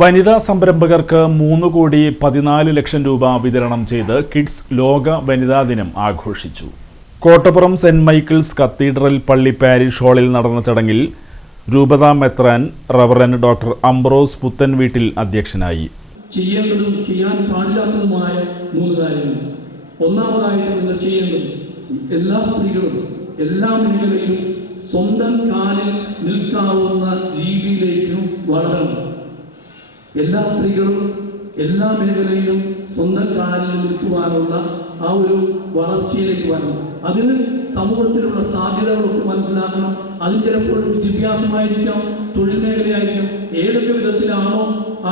വനിതാ സംരംഭകർക്ക് 3,14,00,000 രൂപ വിതരണം ചെയ്ത് കിഡ്സ് ലോക വനിതാ ദിനം ആഘോഷിച്ചു. കോട്ടപ്പുറം സെന്റ് മൈക്കിൾസ് കത്തീഡ്രൽ പള്ളി പാരിഷ് ഹാളിൽ നടന്ന ചടങ്ങിൽ രൂപതാ മെത്രാൻ റവറൻഡ് ഡോക്ടർ അംബ്രോസ് പുത്തൻവീട്ടിൽ അധ്യക്ഷനായി. ചെയ്യേണ്ടതും ചെയ്യാൻ പാടില്ലാത്തതുമായ 3 കാര്യങ്ങൾ. ഒന്നാമതായിട്ട് നിങ്ങൾ ചെയ്യേണ്ടത് എല്ലാ സ്ത്രീകളും എല്ലാ മേഖലയിലും സ്വന്തം കാലിൽ നിൽക്കാവുന്ന രീതിയിലേക്കും വളരണം. എല്ലാ സ്ത്രീകളും എല്ലാ മേഖലയിലും സ്വന്തം കാലിൽ നിൽക്കുവാനുള്ള ആ ഒരു വളർച്ചയിലേക്ക് വരണം. അതിന് സമൂഹത്തിലുള്ള സാധ്യതകളൊക്കെ മനസ്സിലാക്കണം. അതിന് ചിലപ്പോൾ വിദ്യാഭ്യാസമായിരിക്കാം, തൊഴിൽ മേഖലയായിരിക്കാം, ഏതൊക്കെ വിധത്തിലാണോ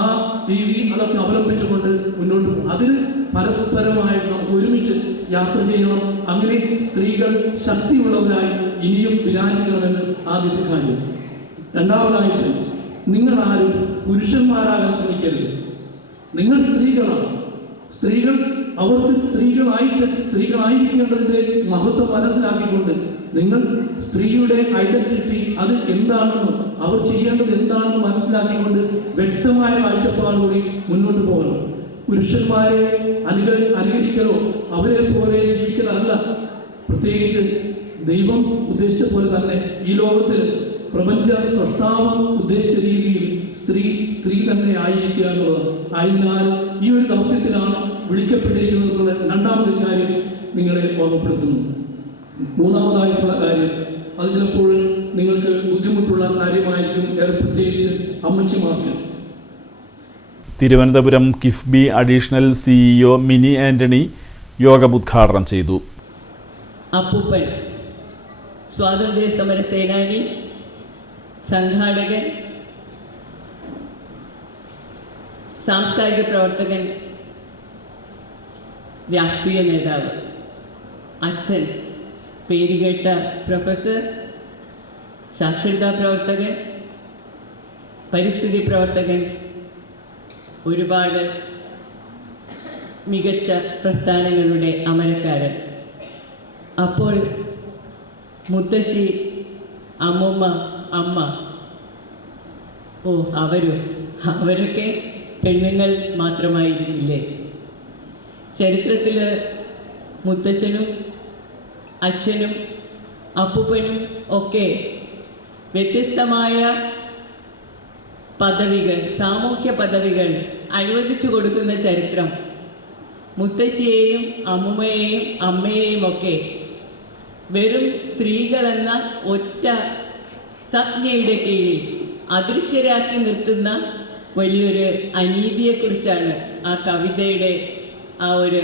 ആ രീതി അതൊക്കെ അവലംബിച്ചുകൊണ്ട് മുന്നോട്ട് പോകും. അതിന് പരസ്പരമായിട്ട് നമുക്ക് ഒരുമിച്ച് യാത്ര ചെയ്യണം. അങ്ങനെ സ്ത്രീകൾ ശക്തിയുള്ളവരായി ഇനിയും വിരാജിക്കണമെന്ന് ആദ്യത്തെ കാര്യം. രണ്ടാമതായിട്ട് നിങ്ങൾ ആരും പുരുഷന്മാരാകാൻ ശ്രമിക്കരുത്. നിങ്ങൾ സ്ത്രീകളാണ്. സ്ത്രീകൾ അവർക്ക് സ്ത്രീകളായിരിക്കേണ്ടതിൻ്റെ മഹത്വം മനസ്സിലാക്കിക്കൊണ്ട് നിങ്ങൾ സ്ത്രീയുടെ ഐഡന്റിറ്റി അത് എന്താണെന്ന് അവർ ചെയ്യേണ്ടത് എന്താണെന്ന് മനസ്സിലാക്കിക്കൊണ്ട് വ്യക്തമായ കാഴ്ചപ്പാടുകൂടി മുന്നോട്ട് പോകണം. പുരുഷന്മാരെ അനുകരിക്കലോ അവരെ പോലെ ജീവിക്കലല്ല. പ്രത്യേകിച്ച് ദൈവം ഉദ്ദേശിച്ച പോലെ തന്നെ ഈ ലോകത്തിൽ പ്രപഞ്ച സൃഷ്ടാവ് ഉദ്ദേശിച്ച രീതിയിൽ സ്ത്രീ തന്നെ ആയിരിക്കുക എന്നുള്ളത്. ആയതിനാൽ ഈ ഒരു ദൗത്യത്തിലാണ് വിളിക്കപ്പെട്ടിരിക്കുന്നത് എന്നുള്ള രണ്ടാമത്തെ കാര്യം നിങ്ങളെ ഓർമ്മപ്പെടുത്തുന്നു. മൂന്നാമതായിട്ടുള്ള കാര്യം അത് ചിലപ്പോൾ നിങ്ങൾക്ക് ബുദ്ധിമുട്ടുള്ള കാര്യമായിരിക്കും, ഏറെ പ്രത്യേകിച്ച് അമ്മച്ചിമാർക്ക്. Thiruvananthapuram KIIFB additional CEO Mini Antony യോഗം ഉദ്ഘാടനം ചെയ്തു. അപ്പൂപ്പൻ സ്വാതന്ത്ര്യ സമര സേനാനി, സംഘാടകൻ, സാംസ്കാരിക പ്രവർത്തകൻ, രാഷ്ട്രീയ നേതാവ്. അച്ഛൻ പേരുകേട്ട പ്രൊഫസർ, സാക്ഷരതാ പ്രവർത്തകൻ, പരിസ്ഥിതി പ്രവർത്തകൻ, ഒരുപാട് മികച്ച പ്രസ്ഥാനങ്ങളുടെ അമരക്കാരൻ. അപ്പോൾ മുത്തശ്ശി, അമ്മൂമ്മ, അമ്മ, അവരൊക്കെ പെണ്ണുങ്ങൾ മാത്രമായിരുന്നില്ലേ? ചരിത്രത്തിൽ മുത്തശ്ശനും അച്ഛനും അപ്പൂപ്പനും ഒക്കെ വ്യത്യസ്തമായ പദവികൾ, സാമൂഹ്യ പദവികൾ അനുവദിച്ചു കൊടുക്കുന്ന ചരിത്രം മുത്തശ്ശിയെയും അമ്മുമ്മയെയും അമ്മയെയും ഒക്കെ വെറും സ്ത്രീകളെന്ന ഒറ്റ സംജ്ഞയുടെ കീഴിൽ അദൃശ്യരാക്കി നിർത്തുന്ന വലിയൊരു അനീതിയെക്കുറിച്ചാണ് ആ കവിതയുടെ ആ ഒരു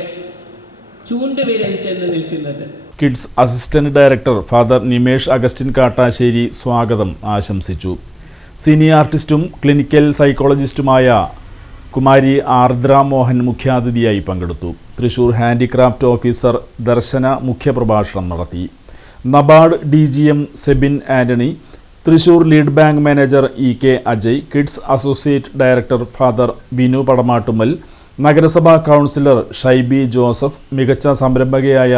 ചൂണ്ടുവിരൽ ചെന്ന് നിൽക്കുന്നത്. KIDS assistant director father Nimesh Augustine Kattassery സ്വാഗതം ആശംസിച്ചു. സീനിയർ ആർട്ടിസ്റ്റും ക്ലിനിക്കൽ സൈക്കോളജിസ്റ്റുമായ കുമാരി ആർദ്ര മോഹൻ മുഖ്യാതിഥിയായി പങ്കെടുത്തു. തൃശൂർ ഹാൻഡിക്രാഫ്റ്റ് ഓഫീസർ ദർശന മുഖ്യപ്രഭാഷണം നടത്തി. NABARD DGM Sebin Antony, Thrissur lead bank manager EK Ajay, KIDS associate director father Binu Padamattummal, നഗരസഭാ കൗൺസിലർ ഷൈബി ജോസഫ്, മികച്ച സംരംഭകയായ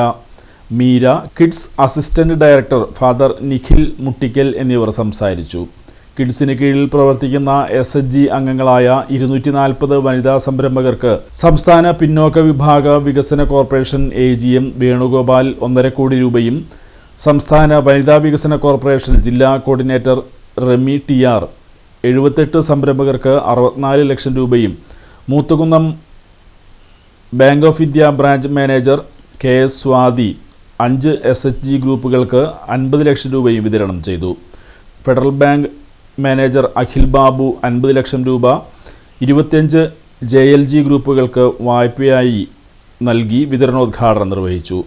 Meera, KIDS assistant director father Nikhil Muttickal എന്നിവർ സംസാരിച്ചു. കിഡ്സിന് കീഴിൽ പ്രവർത്തിക്കുന്ന SHG അംഗങ്ങളായ 240 വനിതാ സംരംഭകർക്ക് സംസ്ഥാന പിന്നോക്ക വിഭാഗ വികസന കോർപ്പറേഷൻ AGM വേണുഗോപാൽ 1.5 കോടി രൂപയും, സംസ്ഥാന വനിതാ വികസന കോർപ്പറേഷൻ ജില്ലാ കോർഡിനേറ്റർ റെമി TR 78 സംരംഭകർക്ക് 64 ലക്ഷം രൂപയും, Moothakunnam bank of India branch manager KS Swathi 5 SHG ഗ്രൂപ്പുകൾക്ക് 50 ലക്ഷം രൂപയും വിതരണം ചെയ്തു. Federal bank manager Akhil Babu 50 lakh രൂപ 25 JLG ഗ്രൂപ്പുകൾക്ക് വായ്പയായി നൽകി വിതരണോദ്ഘാടനം നിർവഹിച്ചു.